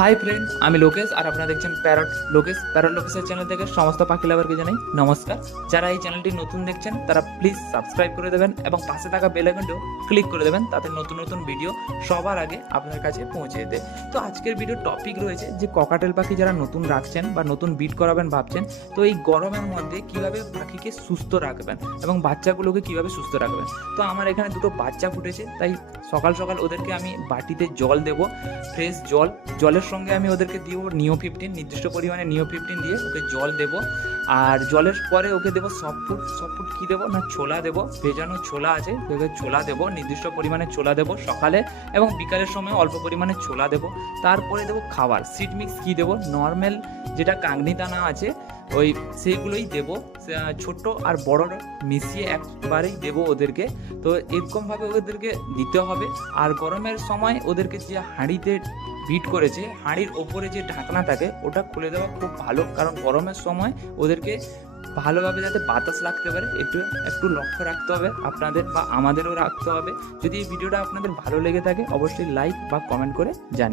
Hi friends, আমি লোকেশ আর আপনারা দেখছেন প্যারট লোকেশের চ্যানেল থেকে সমস্ত পাখি লাভারকে জানাই নমস্কার। যারা এই চ্যানেলটি নতুন দেখছেন তারা প্লিজ সাবস্ক্রাইব করে দেবেন এবং পাশে থাকা বেল আইকনটিও ক্লিক করে দেবেন, তাতে নতুন নতুন ভিডিও সবার আগে আপনার কাছে পৌঁছে যেতে। তো আজকের ভিডিও টপিক রয়েছে যে ককাটেল পাখি যারা নতুন রাখছেন বা নতুন বিট করাবেন ভাবছেন, তো এই গরমের মধ্যে কিভাবে পাখিকে সুস্থ রাখবেন এবং বাচ্চাগুলোকে কিভাবে সুস্থ রাখবেন। তো আমার এখানে দুটো বাচ্চা ফুটেছে, তাই সকাল সকাল ওদেরকে আমি বাটিতে জল দেবো, ফ্রেশ জলের সঙ্গে আমি ওদেরকে দিব নিও 15, নির্দিষ্ট পরিমাণে নিও 15 দিয়ে ওকে জল দেবো। আর জলের পরে ওকে দেবো সফট ফুড কী দেবো না, ছোলা দেবো, ভেজানো ছোলা আছে ওকে ছোলা দেবো, নির্দিষ্ট পরিমাণে ছোলা দেবো সকালে এবং বিকালের সময় অল্প পরিমাণে ছোলা দেবো। তারপরে দেবো খাবার সিড মিক্স কী দেবো, নর্মাল যেটা কাংনি দানা আছে ওই সেইগুলোই দেবো, ছোট আর বড় মিশিয়ে একবারেই দেবো ওদেরকে। তো এরকমভাবে ওদেরকে দিতে হবে। আর গরমের সময় ওদেরকে যে হাঁড়িতে বিট করেছে, হাঁড়ির ওপরে যে ঢাকনা থাকে ওটা খুলে দেওয়া খুব ভালো, কারণ গরমের সময় ওদেরকে ভালোভাবে যাতে বাতাস লাগতে পারে একটু লক্ষ্য রাখতে হবে আপনাদের বা আমাদেরও রাখতে হবে। যদি এই ভিডিওটা আপনাদের ভালো লেগে থাকে অবশ্যই লাইক বা কমেন্ট করে জানিয়ে